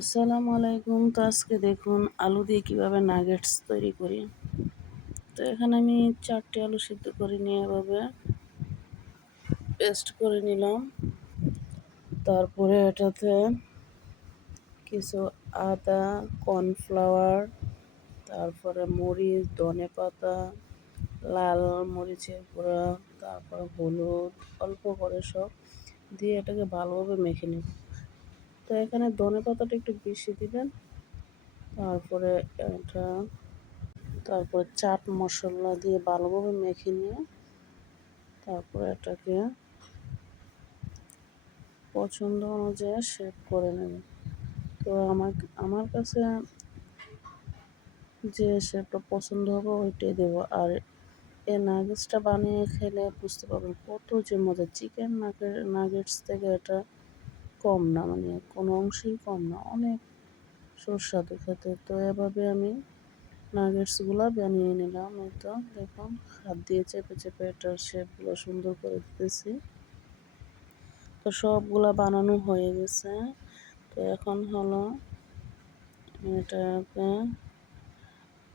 আসসালামু আলাইকুম। তো আজকে দেখুন আলু দিয়ে কিভাবে নাগেটস তৈরি করি। তো এখানে আমি 4টি আলু সিদ্ধ করে নিয়ে এভাবে পেস্ট করে নিলাম। তারপরে এটাতে কিছু আদা, কর্নফ্লাওয়ার, তারপরে মরিচ, ধনেপাতা, লাল মরিচের গুঁড়া, তারপরে হলুদ অল্প করে সব দিয়ে এটাকে ভালোভাবে মেখে নেব। তো এখানে ধনেপাতাটা একটু বেশি দিবেন। তারপরে এটা তারপরে চাট মশলা দিয়ে ভালোভাবে মেখে নিয়ে তারপরে এটাকে পছন্দ অনুযায়ী শেপ করে নেব। তো আমার কাছে যে শেপটা পছন্দ হবে ওইটাই দেবো। আর এই নাগেটসটা বানিয়ে খেলে বুঝতে পারবেন কত যে মজা। চিকেন নাগেটস থেকে এটা কম না, মানে কোনো অংশেই কম না, অনেক সুস্বাদু খেতে। তো এভাবে আমি নাগেটসগুলো বানিয়ে নিলাম। এই তো দেখুন হাত দিয়ে চেপে চেপে এটার শেপগুলো সুন্দর করে দিতেছি। তো সবগুলা বানানো হয়ে গেছে। তো এখন হলো এটাকে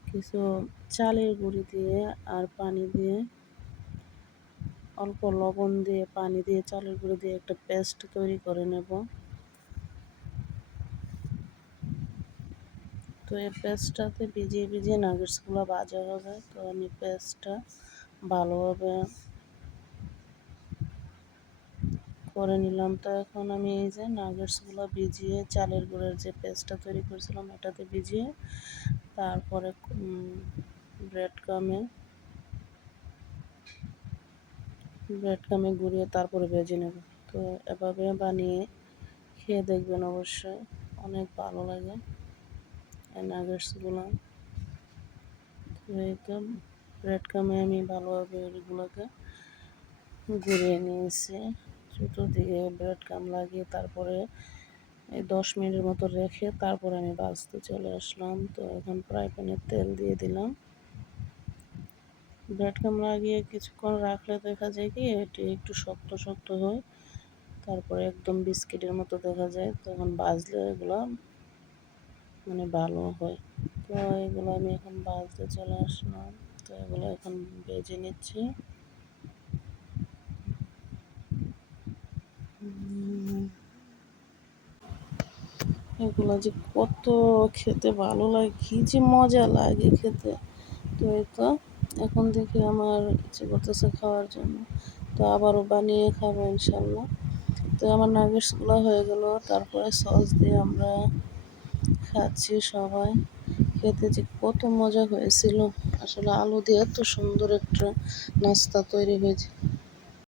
কিছু চালের গুঁড়ি দিয়ে আর পানি দিয়ে, অল্প লবণ দিয়ে পানি দিয়ে চালের গুঁড়ি দিয়ে একটা পেস্ট তৈরি করে নেব। তো এই পেস্টটাতে ভিজিয়ে ভিজিয়ে নাগেটসগুলো ভাজা হবে। তো আমি পেস্টটা ভালোভাবে করে নিলাম। তো এখন আমি এই যে নাগেটসগুলো ভিজিয়ে চালের গুঁড়ের যে পেস্টটা তৈরি করেছিলাম এটাতে ভিজিয়ে তারপরে ব্রেড কামে গুঁড়িয়ে তারপরে ভেজে নেব। তো এভাবে বানিয়ে খেয়ে দেখবেন, অবশ্যই অনেক ভালো লাগে এই নাগেটসগুলো। তো এই তো ব্রেড কামে আমি ভালোভাবে এগুলোকে গুঁড়িয়ে নিয়েছি। চতুর্দিকে ব্রেড কাম লাগিয়ে তারপরে এই 10 মিনিটের মতো রেখে তারপরে আমি ভাজতে চলে আসলাম। তো এখন ফ্রাই প্যানে তেল দিয়ে দিলাম। ব্রেড কাম লাগিয়ে কিছুক্ষণ রাখলে দেখা যায় কি এটি একটু শক্ত শক্ত হয়, তারপরে একদম বিস্কিটের মতো দেখা যায়। তখন ভাজলে এগুলো মানে ভালো হয়। তো এগুলো আমি এখন ভাজতে চলে আসলাম। তো এগুলো এখন ভেজে নিচ্ছি। এগুলো যে কত খেতে ভালো লাগে, কী যে মজা লাগে খেতে। তো এই তো এখন দেখি আমার ইচ্ছে করতেছে খাওয়ার জন্য। তো আবারও বানিয়ে খাবো ইনশাল্লাহ। তো আমার নাগেটসগুলো হয়ে গেল। তারপরে সস দিয়ে আমরা খাচ্ছি সবাই। খেতে যে কত মজা হয়েছিল। আসলে আলু দিয়ে এত সুন্দর একটা নাস্তা তৈরি হয়েছে।